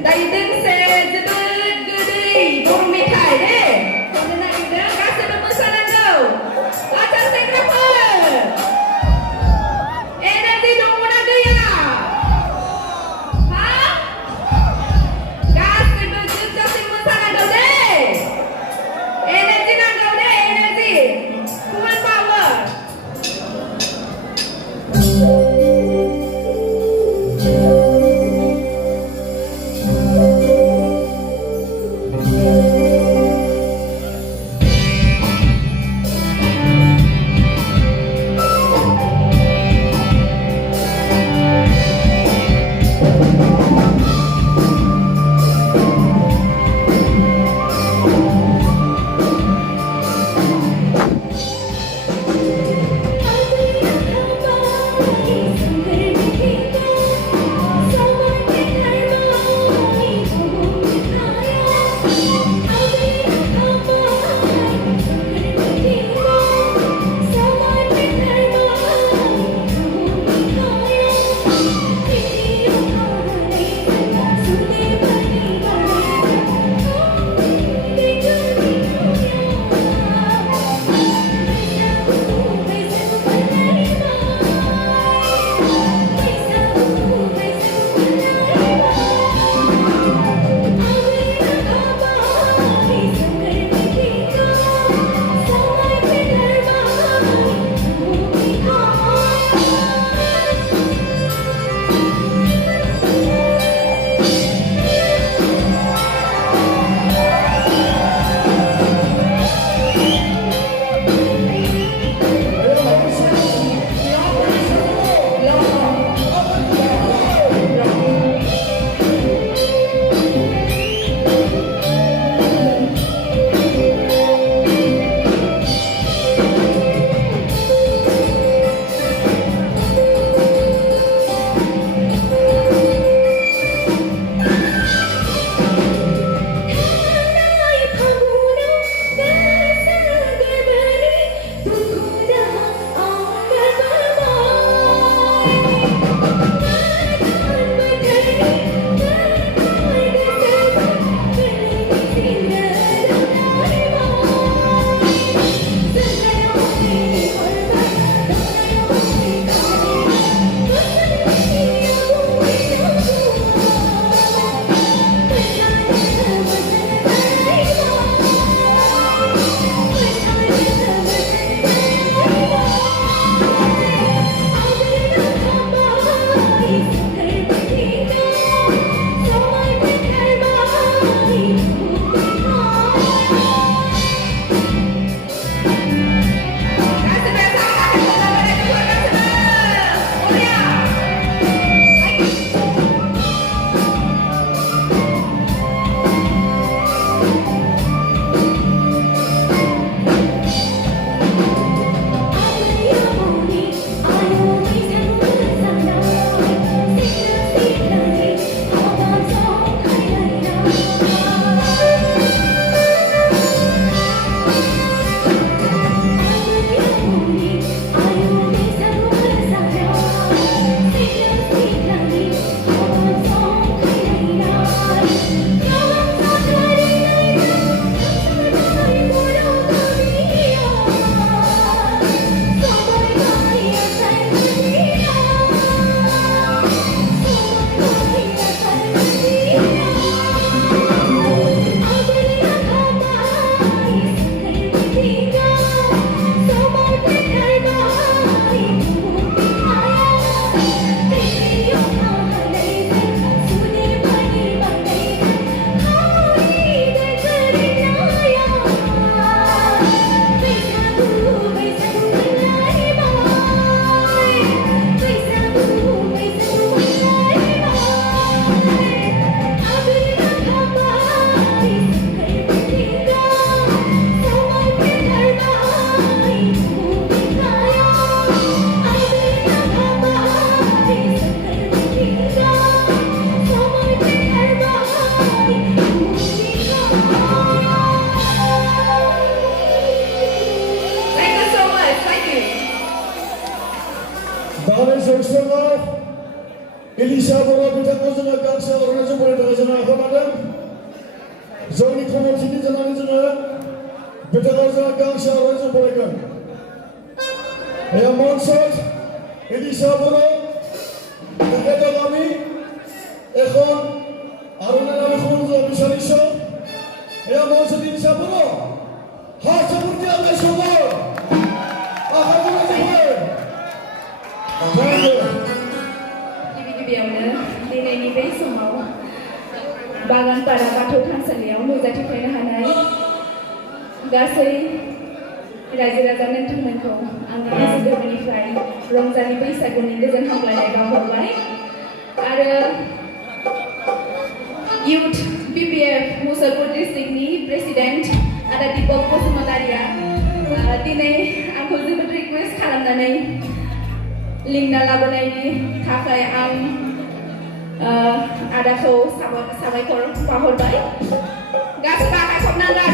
Daidengse jwbwr gwdwi bung methai deh. Karena itu kasih pemesanan kau. Atas sekrepel. Energi dong mana dia? Hah? Kasih berjuta pemesanan kau deh. Energi nang kau deh energi. Kuat power. जोंनि कमिटिनि जानानै जोङो बेथनाव जोङो गांसे आर'ज जों फरायगोन মঞ্চত এলিশা বারো তেখেতক আমি এখন আরোনের নামে ক্ষমতা বিচাৰিছো এয়া মঞ্চত এলিশা বারো হাসমুর্তি আল্লাহ সবর আহারগুলো জীবন गिबियावनो दिनैनि बे समाव बागानपारा बाथौ थानसालियाव नुजाथिफैनो हानाय गासै रायजो राजा नोंथांमोनखौ आंनि गोसो गोरबोनिफ्राय रंजालि बैसागुनि गोजोन हामलायनाय बावहरबाय आरो इउथ BPF मुसलपुर डिस्ट्रिक्टनि प्रेसिडेन्ट आदा दीपक बसुमतारिया दिनै आंखौ जोबोद रिक्वेस्ट खालामनानै लिंना लाबोनायनि थाखाय आं आदाखौ साबायखर बावहरबाय गासैबो आखाइ खबनांगोन